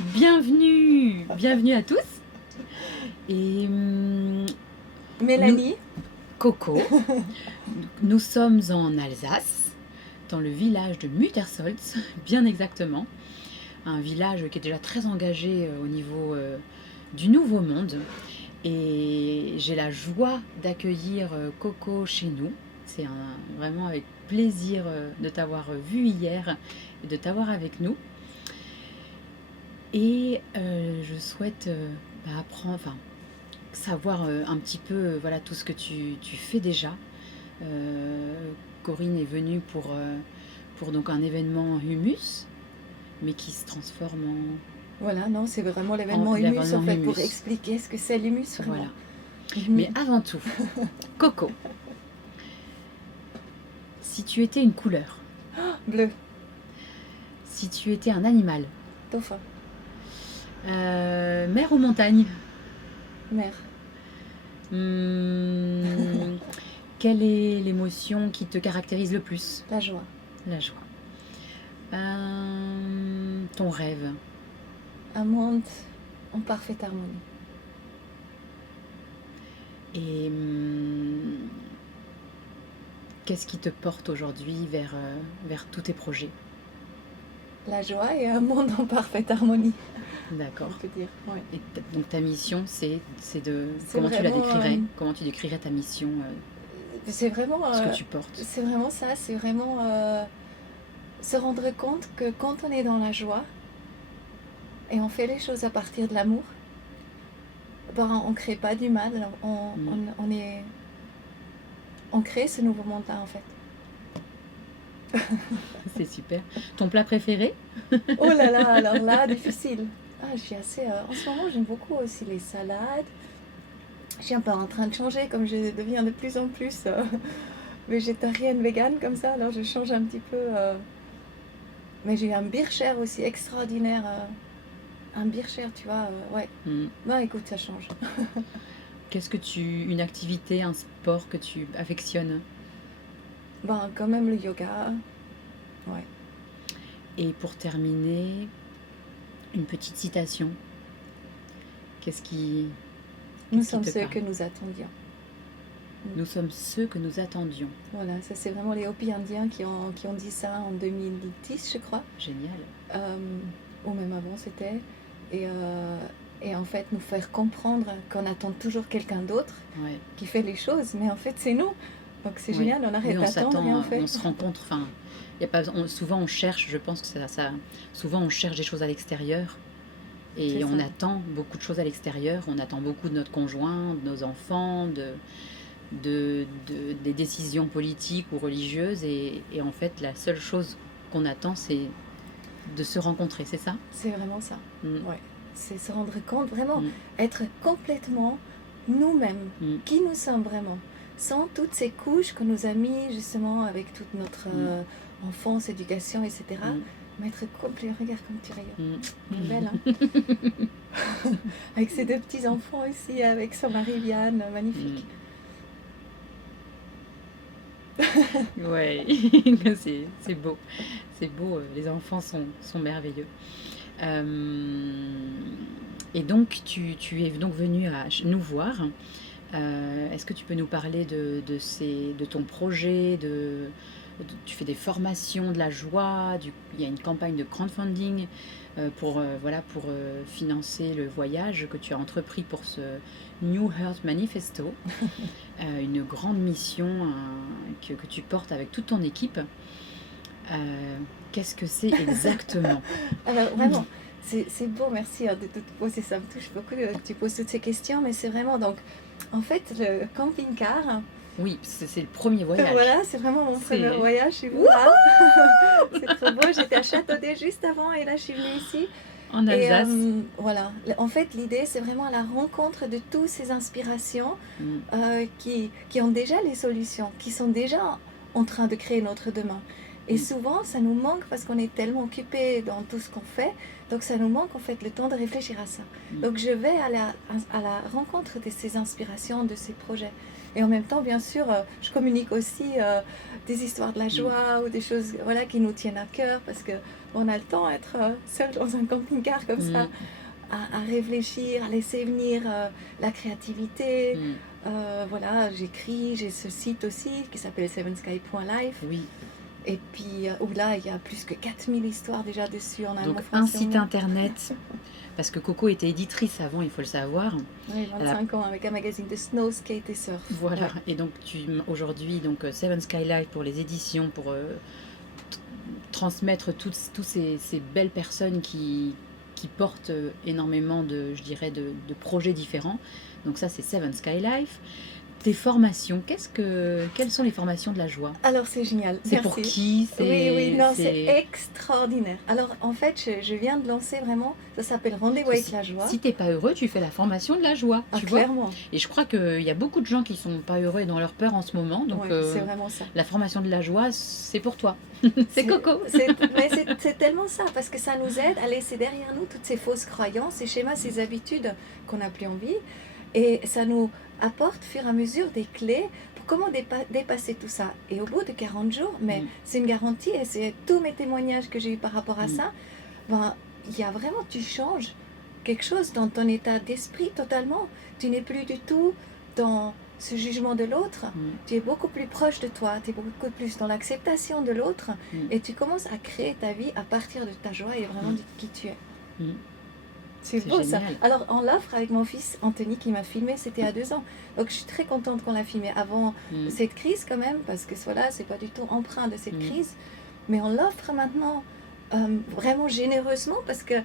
Bienvenue à tous. Et Mélanie, Coco, nous sommes en Alsace, dans le village de Muttersolz, bien exactement. Un village qui est déjà très engagé au niveau du Nouveau Monde. Et j'ai la joie d'accueillir Coco chez nous. C'est vraiment avec plaisir de t'avoir vu hier et de t'avoir avec nous. Et je souhaite apprendre, savoir un petit peu voilà, tout ce que tu fais déjà. Corinne est venue pour donc un événement Humus, mais qui se transforme voilà, non, c'est vraiment l'événement Humus en fait, pour expliquer ce que c'est l'Humus vraiment. Voilà. Mais avant tout, Coco, si tu étais une couleur, Bleu, si tu étais un animal, dauphin, mer ou montagne, mer, quelle est l'émotion qui te caractérise le plus? la joie, La joie. Ton rêve? un monde en parfaite harmonie. Et qu'est-ce qui te porte aujourd'hui vers tous tes projets? La joie et un monde en parfaite harmonie. D'accord. On peut dire, ouais. Et donc ta mission, c'est de... C'est Comment tu la vraiment, décrirais? Comment tu décrirais ta mission, c'est vraiment, ce que tu portes? c'est vraiment ça, c'est vraiment se rendre compte que quand on est dans la joie et on fait les choses à partir de l'amour, ben, on ne crée pas du mal, on crée ce nouveau monde-là en fait. C'est super. Ton plat préféré? Oh là là, alors là, difficile. Ah, je suis assez... en ce moment, j'aime beaucoup aussi les salades. Je suis un peu en train de changer, comme je deviens de plus en plus végétarienne, végane, comme ça. Alors, je change un petit peu. Mais j'ai eu un Bircher aussi extraordinaire. Un Bircher, tu vois, ouais. Bah, écoute, ça change. Qu'est-ce que une activité, un sport que tu affectionnes? Ben, quand même le yoga. Ouais. Et pour terminer, une petite citation. Qu'est-ce qui... Nous sommes ceux que nous attendions. Nous sommes ceux que nous attendions. Voilà, ça c'est vraiment les Hopi indiens qui ont dit ça en 2010, je crois. Génial. Ou même avant c'était. Et en fait, nous faire comprendre qu'on attend toujours quelqu'un d'autre qui fait les choses, mais en fait c'est nous. Donc c'est génial, on arrête d'attendre et on fait. On se rencontre, souvent on cherche, je pense que c'est ça, souvent on cherche des choses à l'extérieur. Et on attend beaucoup de choses à l'extérieur, on attend beaucoup de notre conjoint, de nos enfants, des décisions politiques ou religieuses. Et en fait, la seule chose qu'on attend, c'est de se rencontrer, c'est ça? C'est vraiment ça, ouais. C'est se rendre compte, vraiment, être complètement nous-mêmes, qui nous sommes vraiment, sans toutes ces couches qu'on nous a mis justement avec toute notre enfance, éducation, etc. Mais être complet, regarde comme tu rayonnes. Belle, hein. Avec ses deux petits-enfants ici, avec son mari Vianne, magnifique. Ouais, c'est beau. C'est beau, les enfants sont merveilleux. Et donc, tu es donc venu nous voir. Est-ce que tu peux nous parler de ton projet, tu fais des formations de la joie, il y a une campagne de crowdfunding pour financer le voyage que tu as entrepris pour ce New Heart Manifesto, une grande mission que tu portes avec toute ton équipe. Qu'est-ce que c'est exactement? Alors vraiment, c'est beau, merci de te poser, ça me touche beaucoup que tu poses toutes ces questions, mais c'est vraiment donc, en fait, le camping-car... Oui, c'est le premier voyage. Voilà, c'est vraiment mon premier voyage chez vous. C'est trop beau, j'étais à Châteaudet juste avant et là je suis venue ici. En Alsace. Et voilà, en fait l'idée c'est vraiment la rencontre de toutes ces inspirations qui ont déjà les solutions, qui sont déjà en train de créer notre demain. Et souvent ça nous manque parce qu'on est tellement occupé dans tout ce qu'on fait, donc ça nous manque en fait le temps de réfléchir à ça. Donc je vais à la rencontre de ces inspirations, de ces projets. Et en même temps, bien sûr, je communique aussi des histoires de la joie ou des choses voilà, qui nous tiennent à cœur parce qu'on a le temps d'être seul dans un camping-car comme ça, à réfléchir, à laisser venir la créativité. Voilà, j'écris, j'ai ce site aussi qui s'appelle sevensky.life. Oui. Et puis, là, il y a plus que 4000 histoires déjà dessus en allemand. Donc, un site internet, parce que Coco était éditrice avant, il faut le savoir. Oui, 25 ans, avec un magazine de snow, skate et surf. Voilà, et donc aujourd'hui, Seven Sky Life pour les éditions, pour transmettre toutes ces belles personnes qui portent énormément de projets différents. Donc ça, c'est Seven Sky Life. Tes formations, quelles sont les formations de la joie? Alors c'est génial, c'est merci. Pour qui? Oui, non, c'est extraordinaire. Alors en fait, je viens de lancer vraiment, ça s'appelle Rendez-vous avec la joie. Si t'es pas heureux, tu fais la formation de la joie, tu vois. Clairement. Et je crois qu'il y a beaucoup de gens qui sont pas heureux et dans leur peur en ce moment, donc c'est vraiment ça. La formation de la joie, c'est pour toi. C'est Coco. Mais c'est tellement ça, parce que ça nous aide à laisser derrière nous toutes ces fausses croyances, ces schémas, ces habitudes qu'on n'a plus envie. Et ça nous apporte, au fur et à mesure, des clés pour comment dépasser tout ça. Et au bout de 40 jours, mais c'est une garantie, et c'est tous mes témoignages que j'ai eu par rapport à ça, il y a vraiment, tu changes quelque chose dans ton état d'esprit totalement. Tu n'es plus du tout dans ce jugement de l'autre, tu es beaucoup plus proche de toi, tu es beaucoup plus dans l'acceptation de l'autre, et tu commences à créer ta vie à partir de ta joie et vraiment de qui tu es. C'est beau ça. Alors on l'offre avec mon fils Anthony qui m'a filmé, c'était à 2 ans. Donc je suis très contente qu'on l'a filmé avant cette crise quand même, parce que voilà, c'est pas du tout empreint de cette crise. Mais on l'offre maintenant vraiment généreusement parce que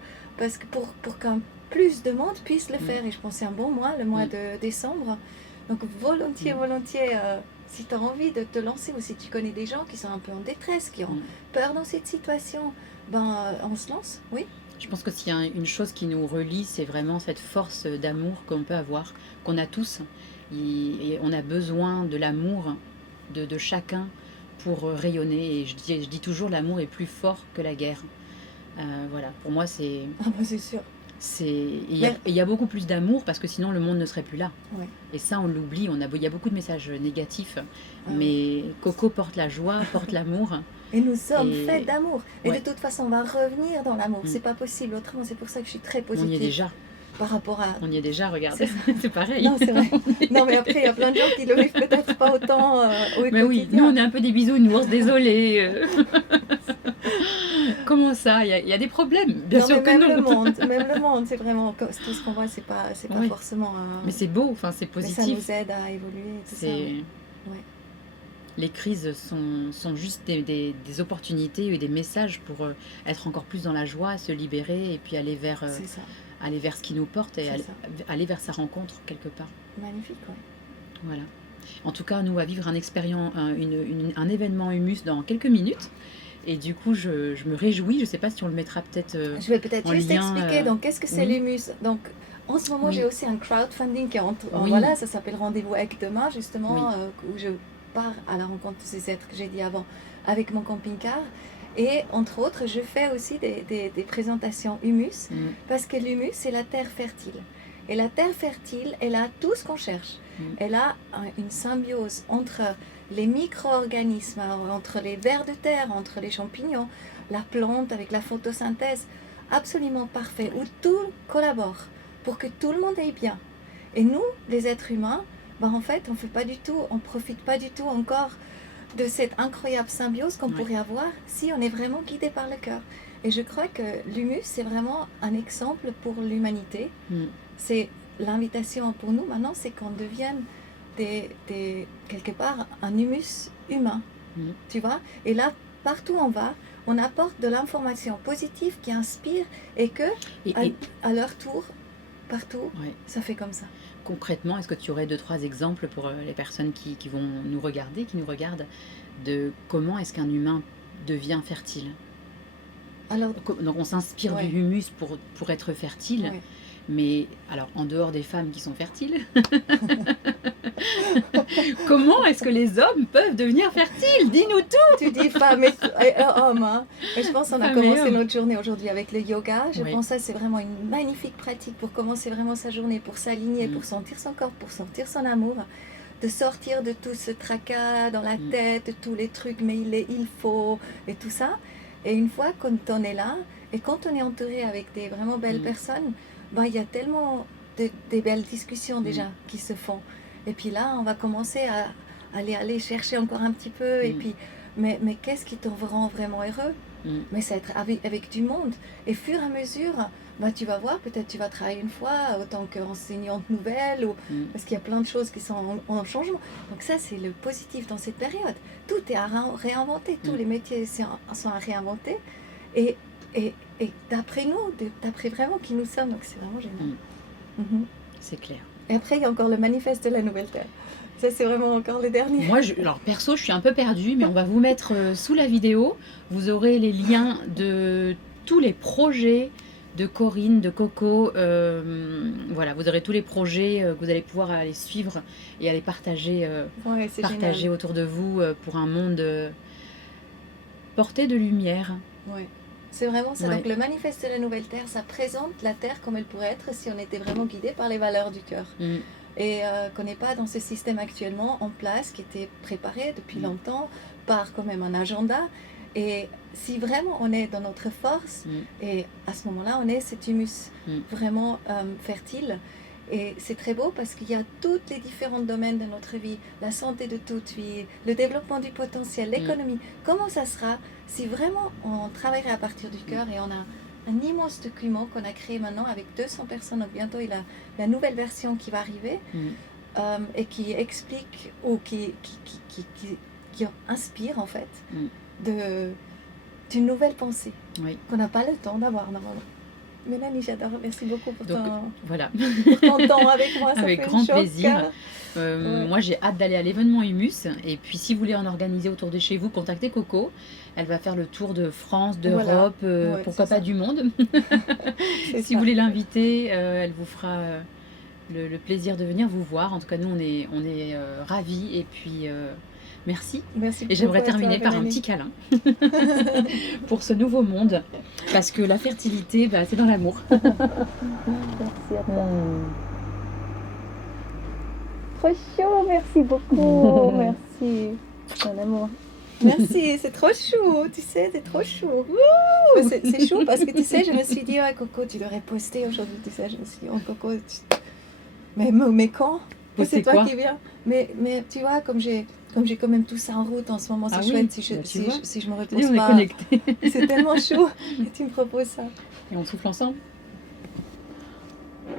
pour qu'un plus de monde puisse le faire. Et je pense que c'est un bon mois, le mois de décembre. Donc volontiers, si tu as envie de te lancer ou si tu connais des gens qui sont un peu en détresse, qui ont peur dans cette situation, on se lance, oui. Je pense que s'il y a une chose qui nous relie, c'est vraiment cette force d'amour qu'on peut avoir, qu'on a tous. Et on a besoin de l'amour de chacun pour rayonner. Et je dis toujours, l'amour est plus fort que la guerre. Voilà, pour moi, c'est... Ah c'est sûr. Il y a beaucoup plus d'amour parce que sinon le monde ne serait plus là. Ouais. Et ça, on l'oublie. Il y a beaucoup de messages négatifs. Mais Coco porte la joie, porte l'amour. Et nous sommes faits d'amour. Et de toute façon, on va revenir dans l'amour. C'est pas possible autrement. C'est pour ça que je suis très positive. On y est déjà. Par rapport à... On y est déjà, regarde. C'est pareil. Non, c'est vrai. Non, mais après, il y a plein de gens qui le vivent peut-être pas autant mais oui, nous, on est un peu des bisounours, désolé. Comment ça? Il y a des problèmes, bien sûr que non. Même le monde, c'est vraiment... Tout ce qu'on voit, c'est pas forcément... Mais c'est beau, enfin, c'est positif. Mais ça nous aide à évoluer, tout ça. Les crises sont juste des opportunités et des messages pour être encore plus dans la joie, se libérer et puis aller vers ce qui nous porte et aller vers sa rencontre quelque part. Magnifique, oui. Voilà. En tout cas, nous, on va vivre un événement Humus dans quelques minutes. Et du coup, je me réjouis. Je ne sais pas si on le mettra peut-être je vais peut-être juste expliquer. Donc, qu'est-ce que c'est l'Humus? Donc, en ce moment, j'ai aussi un crowdfunding qui est voilà, ça s'appelle Rendez-vous avec demain, justement, où je pars à la rencontre de ces êtres que j'ai dit avant avec mon camping-car. Et entre autres, je fais aussi des présentations Humus, parce que l'humus, c'est la terre fertile. Et la terre fertile, elle a tout ce qu'on cherche. Elle a une symbiose entre les micro-organismes, entre les vers de terre, entre les champignons, la plante avec la photosynthèse, absolument parfait, où tout collabore pour que tout le monde aille bien. Et nous, les êtres humains, en fait, on profite pas du tout encore de cette incroyable symbiose qu'on pourrait avoir si on est vraiment guidé par le cœur. Et je crois que l'humus, c'est vraiment un exemple pour l'humanité. C'est l'invitation pour nous maintenant, c'est qu'on devienne quelque part un humus humain, tu vois. Et là, partout où on va, on apporte de l'information positive qui inspire et que, à leur tour, partout, ça fait comme ça. Concrètement, est-ce que tu aurais 2-3 exemples pour les personnes qui vont nous regarder, qui nous regardent, de comment est-ce qu'un humain devient fertile? Alors, donc on s'inspire du humus pour être fertile, mais alors en dehors des femmes qui sont fertiles, comment est-ce que les hommes peuvent devenir fertiles? Dis-nous tout. Tu dis femmes et hommes, hein. Et je pense qu'on a commencé notre journée aujourd'hui avec le yoga. Je pense que c'est vraiment une magnifique pratique pour commencer vraiment sa journée, pour s'aligner, pour sentir son corps, pour sentir son amour. de sortir de tout ce tracas dans la tête, de tous les trucs, mais il faut, et tout ça. Et une fois quand on est là, et quand on est entouré avec des vraiment belles personnes, il y a tellement des belles discussions déjà qui se font. Et puis là, on va commencer à aller chercher encore un petit peu, et puis, mais qu'est-ce qui te rend vraiment heureux? Mais c'est être avec du monde. Et fur et à mesure, tu vas voir, peut-être tu vas travailler une fois autant qu'enseignante nouvelle, ou, parce qu'il y a plein de choses qui sont en changement. Donc ça, c'est le positif dans cette période. Tout est à réinventer, tous les métiers sont à réinventer. Et d'après nous, d'après vraiment qui nous sommes, donc c'est vraiment génial. C'est clair. Et après, il y a encore le manifeste de la Nouvelle Terre. Ça, c'est vraiment encore le dernier. Moi, alors perso, je suis un peu perdue, mais on va vous mettre sous la vidéo. Vous aurez les liens de tous les projets de Corinne, de Coco. Voilà, vous aurez tous les projets que vous allez pouvoir aller suivre et aller partager, partager autour de vous pour un monde porté de lumière. Ouais. C'est vraiment ça. Donc le manifeste de la Nouvelle Terre, ça présente la Terre comme elle pourrait être si on était vraiment guidé par les valeurs du cœur. Et qu'on n'est pas dans ce système actuellement en place qui était préparé depuis longtemps par quand même un agenda. Et si vraiment on est dans notre force, et à ce moment-là on est cet humus vraiment fertile. Et c'est très beau parce qu'il y a tous les différents domaines de notre vie, la santé de toute vie, le développement du potentiel, l'économie. Comment ça sera si vraiment on travaillerait à partir du cœur, et on a un immense document qu'on a créé maintenant avec 200 personnes. Donc bientôt il a la nouvelle version qui va arriver et qui explique ou qui inspire en fait d'une nouvelle pensée qu'on n'a pas le temps d'avoir normalement. Mélanie, j'adore. Merci beaucoup pour ton temps avec moi. Ça avec fait grand une plaisir. Moi, j'ai hâte d'aller à l'événement Humus. Et puis, si vous voulez en organiser autour de chez vous, contactez Coco. Elle va faire le tour de France, d'Europe, pourquoi pas du monde. Si vous voulez l'inviter, elle vous fera le plaisir de venir vous voir. En tout cas, nous, on est ravis. Et puis... Merci. Merci. Et j'aimerais terminer par un petit câlin pour ce nouveau monde, parce que la fertilité, c'est dans l'amour. Merci à toi. Trop chaud, merci beaucoup. Merci. Mon amour. Merci, c'est trop chaud, tu sais, c'est trop chaud. C'est chaud parce que tu sais, je me suis dit, Coco, tu devrais poster aujourd'hui, tu sais, je me suis dit, Coco, mais quand? C'est toi qui viens. Mais tu vois, comme j'ai quand même tout ça en route en ce moment, c'est chouette si je me repose pas. On est connectés. C'est tellement chaud et tu me proposes ça. Et on souffle ensemble.